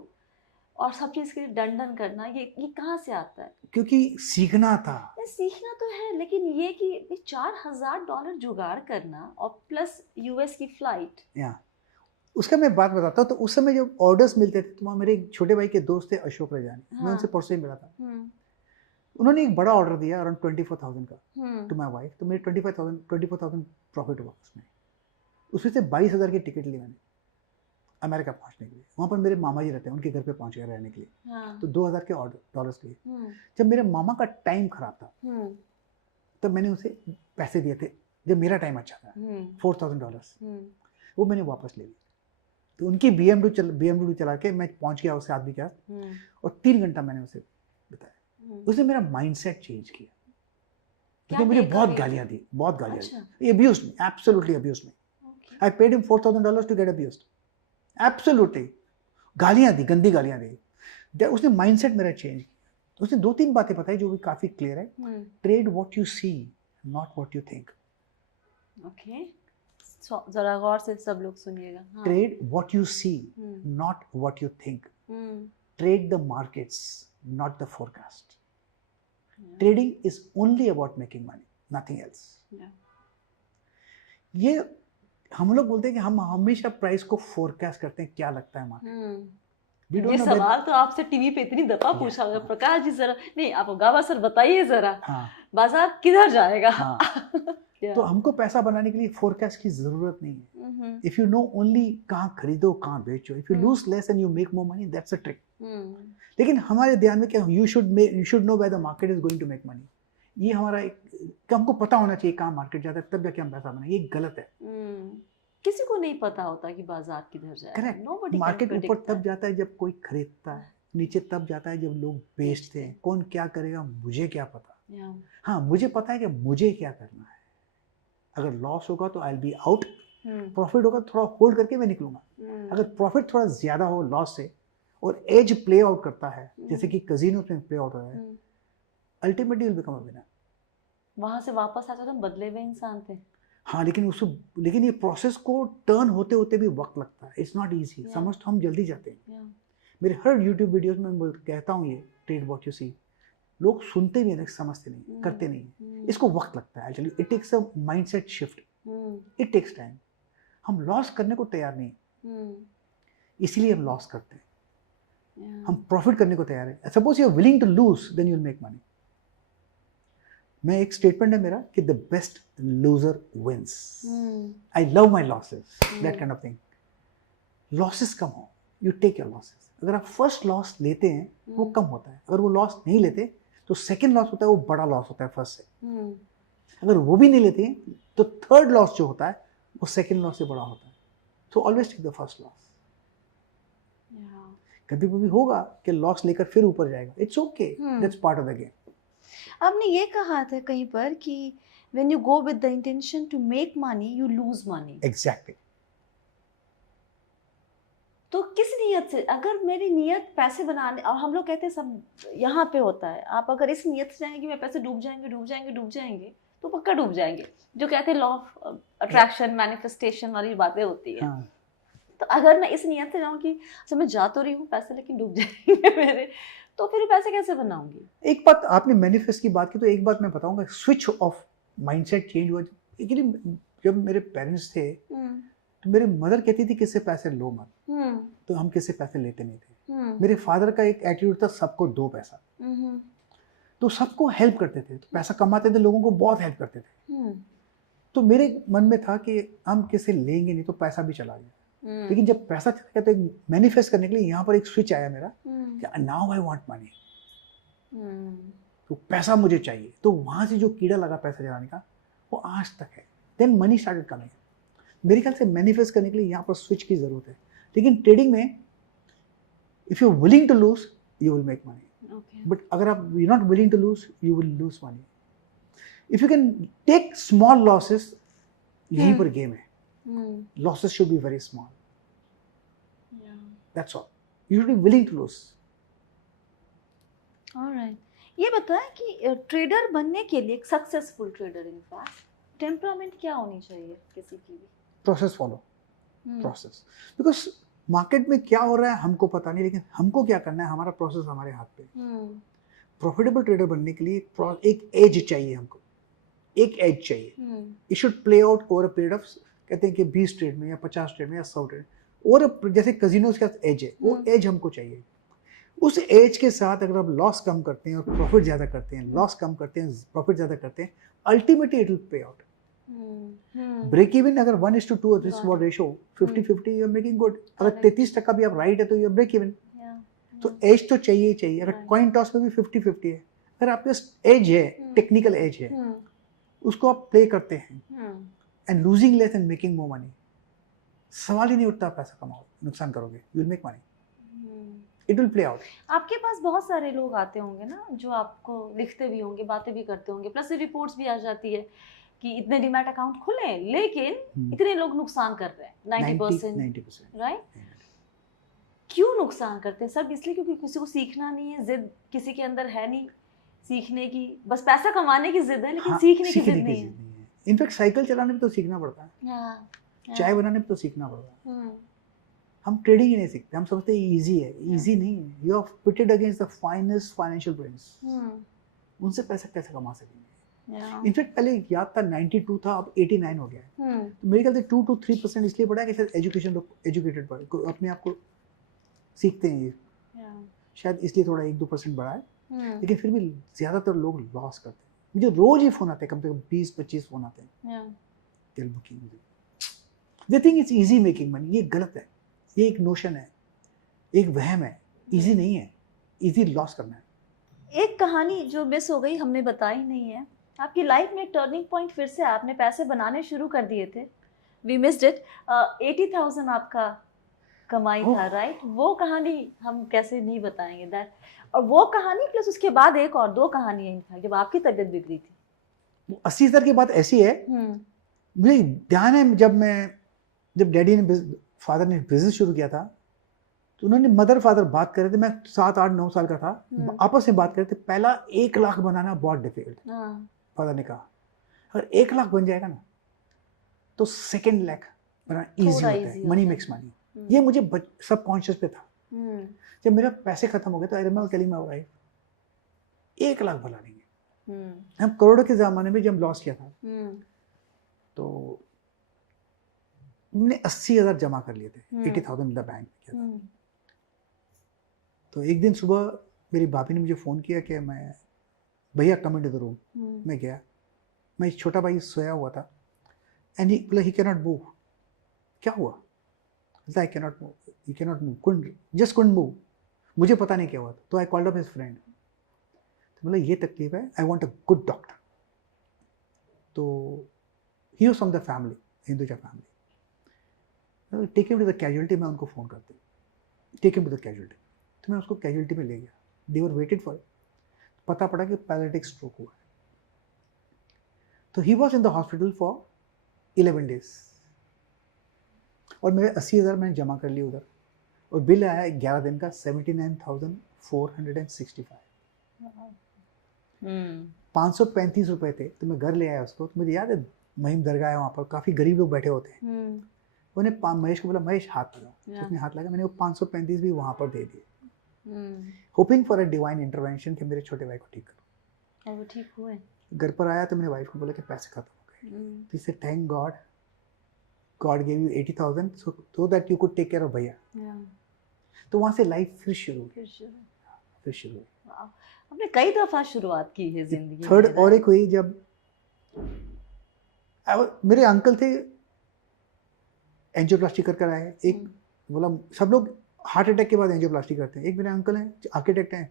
और सब चीज के लिए डंडन करना, ये कहाँ से आता है? क्योंकि सीखना था। ये सीखना तो है, लेकिन ये कि $4,000 जुगाड़ करना और प्लस यूएस की फ्लाइट। या उसका मैं बात बताता हूँ। तो उस समय जब ऑर्डर्स मिलते थे, तो वहाँ मेरे एक छोटे भाई के दोस्त थे अशोक रजानी, मैं हाँ। उनसे परसों ही मिला था। उन्होंने एक बड़ा ऑर्डर दिया अराउंड 24,000 का टू माय वाइफ, तो मेरे 24,000 प्रॉफिट हुआ उसमें से 22,000 की टिकट ली मैंने अमेरिका पहुंचने के लिए। वहाँ पर मेरे मामा जी रहते हैं, उनके घर पे पहुंच गया रहने के लिए। हाँ। तो 2,000 के डॉलर्स लिए। जब मेरे मामा का टाइम खराब था, तब मैंने उसे पैसे दिए थे, जब मेरा टाइम अच्छा था, $4,000 वो मैंने वापस ले ली। तो उनकी BMW चला के मैं पहुंच गया उसके आदमी के साथ, और 3 घंटा मैंने उसे बताया। उसने मेरा माइंडसेट चेंज किया, उसने मुझे बहुत गालियां दी, बहुत गालियां दी, abused me, absolutely abused me. I paid him $4,000 to get abused, absolutely. गालियां दी, गंदी गालियां दी। उसने माइंडसेट मेरा चेंज किया। उसने 2-3 बातें बताई जो भी काफी क्लियर है। Trade what you see, not what you think. Okay, जरा गौर से सब लोग सुनिएगा। हाँ। Trade what you see, not what you think. Trade the markets, not the forecast. Trading is only about making money, nothing else. ये हम लोग बोलते हैं कि हम हमेशा प्राइस को फोरकास्ट करते हैं, क्या लगता है मार्केट। ये सवाल तो आपसे टीवी पे इतनी दफा पूछा गया, प्रकाश जी जरा नहीं, आप गावा सर बताइए जरा। हाँ। बाजार किधर जाएगा? हाँ। तो हमको पैसा बनाने के लिए फोरकास्ट की जरूरत नहीं है। इफ यू नो ओनली कहाँ खरीदो कहाँ बेचो, if you lose less and you make more money, that's a trick. लेकिन हमारे ध्यान में क्या, you should know where the market is going to make money. ये हमारा कि हमको पता होना चाहिए कहाँ मार्केट जाता है, तब जाके हम पैसा बनाए। ये गलत है। किसी को नहीं पता होता कि बाजार किधर जाए। करेक्ट। मार्केट ऊपर तब जाता है जब कोई खरीदता है, नीचे तब जाता है जब लोग बेचते हैं। कौन क्या करेगा मुझे क्या पता। हाँ, मुझे पता है कि मुझे क्या करना है। अगर लॉस होगा तो I will be out, profit होगा थोड़ा होल्ड करके मैं निकलूंगा। अगर प्रॉफिट थोड़ा ज्यादा हो लॉस से और एज प्ले आउट करता है, जैसे कि कजिनो में प्ले आउट हो रहा है, ultimately will become a winner. वहां से वापस आते तो हम बदले हुए इंसान थे। हाँ, लेकिन ये प्रोसेस को टर्न होते होते भी वक्त लगता है। It's not easy. समझ तो हम जल्दी जाते हैं। मेरे हर यूट्यूब वीडियोस में कहता हूँ ये ट्रेड व्हाट यू सी। लोग सुनते भी नहीं, समझते नहीं, करते नहीं। इसको वक्त लगता है। Actually it takes a mindset shift, it takes time. हम लॉस करने को तैयार नहीं, इसीलिए हम लॉस करते हैं। हम प्रॉफिट करने को तैयार है। Suppose you are willing to lose, then you will make money. मैं एक स्टेटमेंट है मेरा कि the best loser wins. I love my losses, that kind of thing. Losses कम हो, यू टेक योर लॉसेस। अगर आप फर्स्ट लॉस लेते हैं वो कम होता है, अगर वो लॉस नहीं लेते तो सेकंड लॉस होता है वो बड़ा लॉस होता है फर्स्ट से। अगर वो भी नहीं लेते तो थर्ड लॉस जो होता है वो सेकंड लॉस से बड़ा होता है। So always take the first loss. कभी कभी होगा कि लॉस लेकर फिर ऊपर जाएगा, it's okay, that's part of the game. आपने ये कहा था कहीं पर कि when you go with the intention to make money, you lose money. Exactly. तो किस नियत से, अगर मेरी नियत पैसे बनाने, और हम लोग कहते हैं सब यहाँ पे होता है, आप अगर इस नियत से जाएंगे कि मैं पैसे डूब जाएंगे, तो पक्का डूब जाएंगे। जो कहते हैं लॉ ऑफ अट्रैक्शन, मैनिफेस्टेशन वाली बातें होती है। हाँ। तो अगर मैं इस नियत से जाऊँ कि अच्छा मैं जा तो रही हूँ पैसे लेकिन डूब जाएंगे मेरे, तो फिर पैसे कैसे बनाऊंगी? एक बात आपने मैनिफेस्ट की बात की, तो एक बात मैं बताऊंगा, स्विच ऑफ माइंडसेट चेंज हुआ। एक्चुअली जब मेरे पेरेंट्स थे तो मेरी मदर कहती थी किससे पैसे लो मत, तो हम किससे पैसे लेते नहीं थे। मेरे फादर का एक एटीट्यूड था सबको दो पैसा, तो सबको हेल्प करते थे, तो पैसा कमाते थे, लोगों को बहुत हेल्प करते थे। तो मेरे मन में था कि हम किसी लेंगे नहीं तो पैसा भी चला गया। लेकिन जब पैसा चला गया तो एक मैनिफेस्ट करने के लिए यहाँ पर एक स्विच आया मेरा कि नाउ आई वांट मनी, तो पैसा मुझे चाहिए। तो वहां से जो कीड़ा लगा पैसा चलाने का वो आज तक है। Then money started coming. मेरे ख्याल से मैनिफेस्ट करने के लिए यहाँ पर स्विच की जरूरत है। लेकिन ट्रेडिंग में if you willing to lose you will make money, but अगर आप you not willing to lose you will lose money. If you can take small losses, यहीं पर गेम है। Losses should be very small, that's all. You should be willing to lose. Alright, ये बताएं कि ट्रेडर बनने के लिए, एक सक्सेसफुल ट्रेडर इनफैक्ट, टेम्परामेंट क्या होनी चाहिए किसी की भी? Process follow, process. Because market में क्या हो रहा है हमको पता नहीं, लेकिन हमको क्या करना है, हमारा प्रोसेस हमारे हाथ पे। प्रॉफिटेबल ट्रेडर बनने के लिए एक एज चाहिए हमको, एक एज चाहिए। It should play out over a period of, कहते हैं कि 20 ट्रेड में या 50 ट्रेड में या 100 ट्रेड, और जैसे कजिनोज का एज है, वो एज हमको चाहिए। उस एज के साथ अगर आप लॉस कम करते हैं और प्रॉफिट ज्यादा करते हैं, लॉस कम करते हैं प्रॉफिट ज्यादा करते हैं, ultimately it will pay out. Break even अगर 1:2 this what ratio 50-50 you are making good. अगर 33% भी आप राइट है तो यू आर ब्रेक इवन। तो एज तो चाहिए ही चाहिए। अगर कॉइन टॉस में भी 50-50 है, अगर आपके पास एज है, टेक्निकल एज है, उसको आप प्ले करते हैं and losing less and making more money, सवाल ही नहीं उठता पैसा कमाओ नुकसान करोगे, you will make money, it will play out. आपके पास बहुत सारे लोग आते होंगे ना जो आपको लिखते भी होंगे, बातें भी करते होंगे, प्लस रिपोर्ट्स भी आ जाती है कि इतने डीमैट अकाउंट खुले लेकिन इतने लोग नुकसान कर रहे हैं, 90%, राइट? क्यों नुकसान करते हैं सब? इसलिए क्योंकि किसी को सीखना नहीं है, जिद किसी के अंदर है नहीं सीखने की, बस पैसा कमाने की जिद है, लेकिन सीखने की जिद नहीं है। इनफैक्ट साइकिल चलाने में तो सीखना पड़ता है, चाय बनाने में तो सीखना पड़ता है। हम ट्रेडिंग ही नहीं सीखते, हम समझते हैं इजी है, इजी नहीं है। You are pitted against the finest financial brains, उनसे पैसा कैसे कमा सकेंगे? इनफैक्ट पहले याद था 92 था, अब 89 हो गया है। तो मेरे ख्याल से 2 to 3% इसलिए बढ़ा है कि शायद एजुकेशन लोग एजुकेटेड बढ़े, अपने आप को सीखते हैं ये, शायद इसलिए थोड़ा 1-2% बढ़ा है। लेकिन फिर भी ज्यादातर लोग लॉस करते हैं। मुझे रोज ही फोन आते हैं, कम से कम 20-25 फोन आते हैं, tell booking they think it's easy making money. ये गलत है, ये एक नोशन है, एक वहम है। इजी नहीं है, इजी लॉस करना है। एक कहानी जो मिस हो गई, हमने बताई नहीं है, आपकी लाइफ में एक टर्निंग पॉइंट फिर से आपने पैसे बनाने शुरू कर दिए थे, वी मिस्ड इट, 80,000 आपका कमाई था, राइट? वो कहानी हम कैसे नहीं बताएंगे दैट। और वो कहानी प्लस उसके बाद एक और 2 कहानियां इनफैक्ट जब आपकी तबीयत बिगड़ी थी। 80,000 की बात ऐसी है, मुझे ध्यान है जब डैडी ने फादर ने बिजनेस शुरू किया था, तो उन्होंने मदर फादर बात कर रहे थे, मैं 7-8-9 साल का था, आपस में बात कर रहे थे, पहला 1 लाख बनाना बहुत डिफिकल्ट है। फादर ने कहा अगर 1 लाख बन जाएगा ना तो 2 लाख बनाना इजी होता है, मनी मेक्स मनी। ये मुझे सब कॉन्शियस पे था। जब मेरा पैसे खत्म हो गए तो I remember telling my wife 1 lakh बना लेंगे। हम करोड़ों के जमाने में जब लॉस किया था तो मैंने 80,000 जमा कर लिए थे, 80,000 इन द बैंक किया था। तो एक दिन सुबह मेरी भाभी ने मुझे फोन किया कि मैं भैया कम इनटू द रूम। मैं गया, मैं छोटा भाई सोया हुआ था and he can not move. क्या हुआ? I can not move, he can not move, just couldn't move. मुझे पता नहीं क्या हुआ था, तो I called up his friend. तो बोला ये तकलीफ है, I want a good doctor. तो he was from the family, Hinduja family. Take him to the casualty, मैं उनको फ़ोन करती, take him to the casualty. तो मैं उसको कैजुअलिटी में ले गया, दे वर वेटेड फॉर इट। पता पड़ा कि पैरालिटिक स्ट्रोक हुआ है। तो he was in the hospital for 11 days। और मेरे 80,000 मैंने जमा कर लिए उधर, और बिल आया 11 दिन का 79,465। 535 रुपए थे, तो मैं घर ले आया उसको। तो मुझे याद है महिम दरगाह है वहाँ पर, काफ़ी गरीब लोग बैठे होते हैं। उन्हें महेश को बोला, महेश हाथ लगाओ। उसने हाथ लगा, मैंने वो 535 भी वहाँ पर दे दिए, hoping for a divine intervention कि मेरे छोटे भाई को ठीक करो। और वो ठीक हुए? घर पर आया तो मैंने वाइफ को बोला कि पैसे खत्म हो गए। तो इससे thank God, God gave you 80,000 so that you could take care of भैया। तो वहाँ से लाइफ फिर शुरू हुई। आपने कई दफा शुरुआत की है जिंदगी में। थर्ड और एक हुई जब मेरे अंकल थे, एंजियोप्लास्टी कर आए। एक बोला, सब लोग हार्ट अटैक के बाद एंजियोप्लास्टी करते हैं, एक मेरे अंकल हैं आर्किटेक्ट हैं,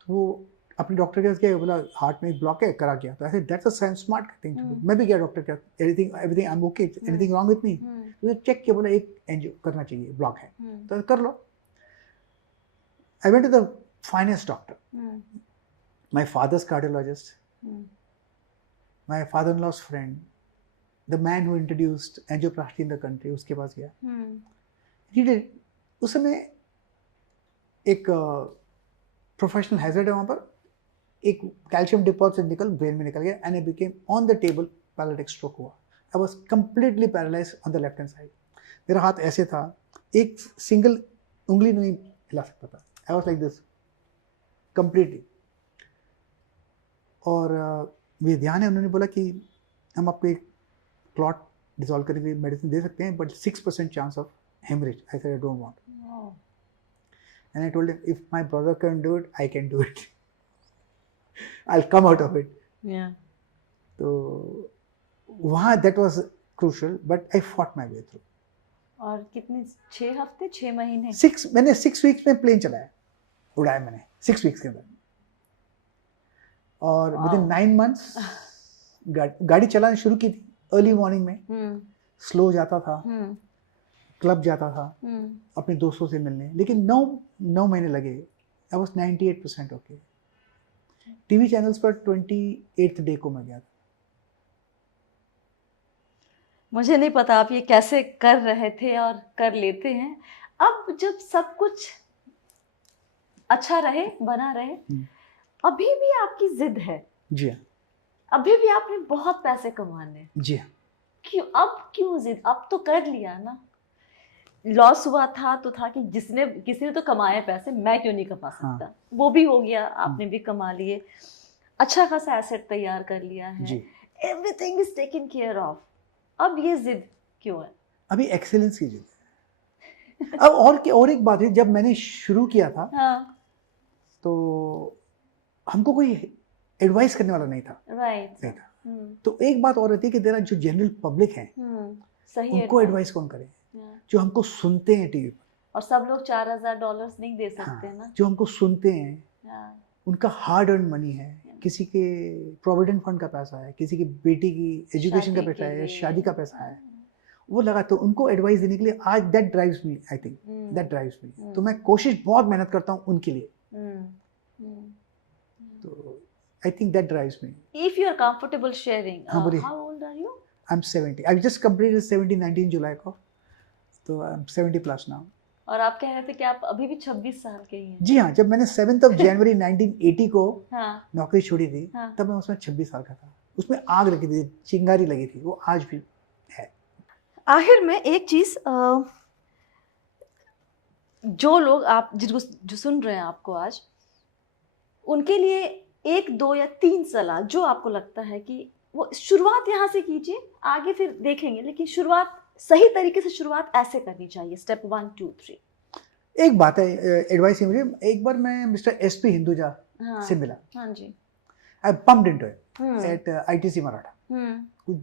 तो वो अपने डॉक्टर के पास गए, बोला हार्ट में एक ब्लॉक है, करा गया। तो ऐसे that's a smart thing to do. मैं भी गया डॉक्टर के पास, everything I am okay, anything wrong with me. तो चेक किया, बोला एक एंजियो करना चाहिए, ब्लॉक है, तो कर लो। I went to the finest doctor, my father's cardiologist, my father in law's friend, the man who introduced angioplasty in the country, उसके पास गया। He did. उस समय एक प्रोफेशनल हैजर्ड है वहाँ पर, एक कैल्शियम डिपॉजिट निकल ब्रेन में निकल गया, and I became on the table, paralytic stroke हुआ। I was completely paralysed on the left hand side. मेरा हाथ ऐसे था, एक सिंगल उंगली नहीं हिला सकता था। I was like this completely. और मेरे ध्यान है, उन्होंने बोला कि हम आपको एक क्लॉट डिसॉल्व करके मेडिसिन दे सकते हैं, but 6% chance of haemorrhage. I said I don't want, and I told him if my brother can do it, I can do it, I'll come out of it. Yeah. तो वहाँ that was crucial, but I fought my way through. और कितने 6 हफ्ते 6 महीने? मैंने 6 weeks में प्लेन चलाया, उड़ाया मैंने 6 weeks के अंदर। और within 9 months गाड़ी चलाना शुरू की थी। अर्ली मॉर्निंग में स्लो जाता था, क्लब जाता था अपने दोस्तों से मिलने, लेकिन 9 महीने लगे। I was 98% okay. TV channels पर 28th डे को मैं गया था। मुझे नहीं पता आप ये कैसे कर रहे थे और कर लेते हैं। अब जब सब कुछ अच्छा रहे, बना रहे, अभी भी आपकी जिद है? जी हाँ। अभी भी आपने बहुत पैसे कमाने? जी हाँ। क्यों जिद? अब तो कर लिया ना। लॉस हुआ था तो था कि किसी ने तो कमाए पैसे, मैं क्यों नहीं कमा सकता? हाँ। वो भी हो गया, आपने भी कमा लिए, अच्छा खासा एसेट तैयार कर लिया है, everything is taken care of. अब ये जिद क्यों है? अभी एक्सीलेंस की जिद है। अब और एक बात है, जब मैंने शुरू किया था, हाँ, तो हमको कोई एडवाइस करने वाला नहीं था। राइट। नहीं था। तो एक बात और रहती है कि देरा जो जनरल पब्लिक है, उनको एडवाइस कौन करे? जो हमको सुनते हैं टीवी पर, और सब लोग $4,000 नहीं दे सकते। हाँ, ना। जो हमको सुनते हैं, उनका हार्ड अर्न मनी है, किसी के प्रोविडेंट फंड का पैसा है, किसी की बेटी की एजुकेशन का पैसा है, शादी का पैसा है, वो लगा। तो उनको एडवाइस देने के लिए आज that drives me, I think that drives मी। तो मैं कोशिश बहुत मेहनत करता हूँ उनके लिए। तो I think that drives me. If you are comfortable sharing, how old are you? I am 70। I just completed 19 July को, तो आई एम 70 प्लस नाउ। और आप कह रहे थे कि आप अभी भी 26 साल के ही हैं। जी हाँ, जब मैंने 7th of January 1980 को नौकरी छोड़ी थी, तब मैं उसमें 26 साल का था। उसमें आग लगी थी, चिंगारी लगी थी, वो आज भी है। आखिर में एक चीज, जो लोग आप जो सुन रहे हैं आपको आज, उनके लिए 1, 2 या 3 सलाह जो आपको लगता है कि वो शुरुआत यहाँ से कीजिए, आगे फिर देखेंगे, लेकिन शुरुआत सही तरीके से शुरुआत ऐसे करनी चाहिए, स्टेप 1, 2, 3। एक बात है, एडवाइस है मुझे। एक बार मैं मिस्टर SP हिंदुजा से मिला। हाँ जी। I pumped into it at ITC Maratha, कुछ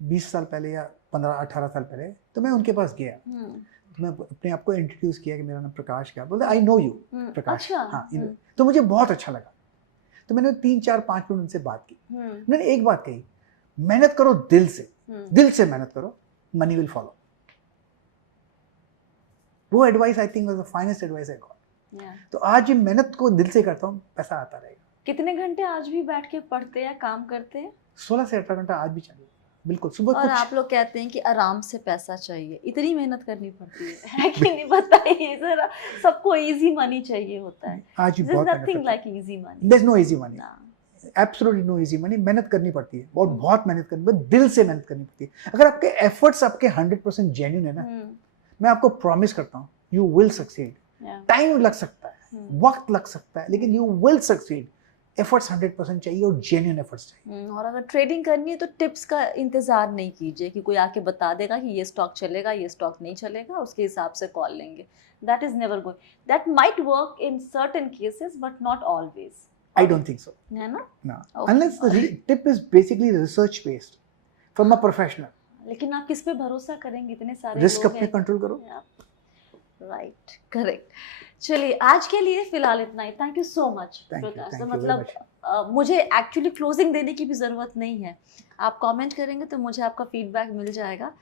20 साल पहले या 15-18 साल पहले। तो मैं उनके पास गया, तो मैं अपने आप को इंट्रोड्यूस किया कि मेरा नाम प्रकाश क्या। बोलते आई नो यू प्रकाश। हाँ, तो मुझे बहुत अच्छा लगा। तो मैंने 3, 4, 5 मिनट उनसे बात की। मैंने एक बात कही, मेहनत करो दिल से मेहनत करो, मनी विल फॉलो। वो advice I think was the finest advice I got. तो आज ये मेहनत को दिल से करता हूँ, पैसा आता रहेगा। कितने घंटे आज भी बैठ के पढ़ते हैं, काम करते हैं? 16 से 18 घंटा आज भी चलेगा, बिल्कुल सुबह और कुछ आप लोग कहते हैं कि आराम से पैसा चाहिए, इतनी मेहनत करनी पड़ती है कि नहीं? बताइए जरा, सबको इजी मनी चाहिए होता है। आज भी There's बहुत nothing मेहनत like easy money. There is no easy money, ना। Absolutely no easy money. मेहनत करनी पड़ती है और हम्म। बहुत मेहनत करनी पड़ती है, दिल से मेहनत करनी पड़ती है। अगर आपके एफर्ट्स आपके 100% जेन्युइन है ना, मैं आपको प्रॉमिस करता हूँ यू विल सक्सीड। टाइम लग सकता है, वक्त लग सकता है, लेकिन यू विल सक्सीड। एफर्ट्स 100% चाहिए और जेन्युइन एफर्ट्स चाहिए। और अगर ट्रेडिंग करनी है तो टिप्स का इंतजार नहीं कीजिए कि कोई आके बता देगा कि ये स्टॉक चलेगा, ये स्टॉक नहीं चलेगा, उसके हिसाब से कॉल लेंगे। That is never going, that might work in certain cases but not always. I don't think so. है ना? No. Okay. Unless the tip is basically research based from a professional. लेकिन आप किस पे भरोसा करेंगे? इतने सारे रिस्क लोग अपने हैं। कंट्रोल करो। Right, correct. चलिए आज के लिए फिलहाल इतना ही। थैंक यू सो मच प्रकाश। तो मतलब मुझे एक्चुअली क्लोजिंग देने की भी ज़रूरत नहीं है, आप कमेंट करेंगे तो मुझे आपका फीडबैक मिल जाएगा।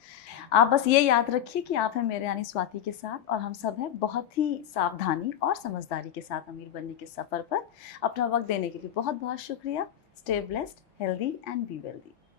आप बस ये याद रखिए कि आप हैं मेरे यानी स्वाति के साथ, और हम सब हैं बहुत ही सावधानी और समझदारी के साथ अमीर बनने के सफ़र पर। अपना वक्त देने के लिए बहुत बहुत शुक्रिया। Stay blessed, healthy and be wealthy.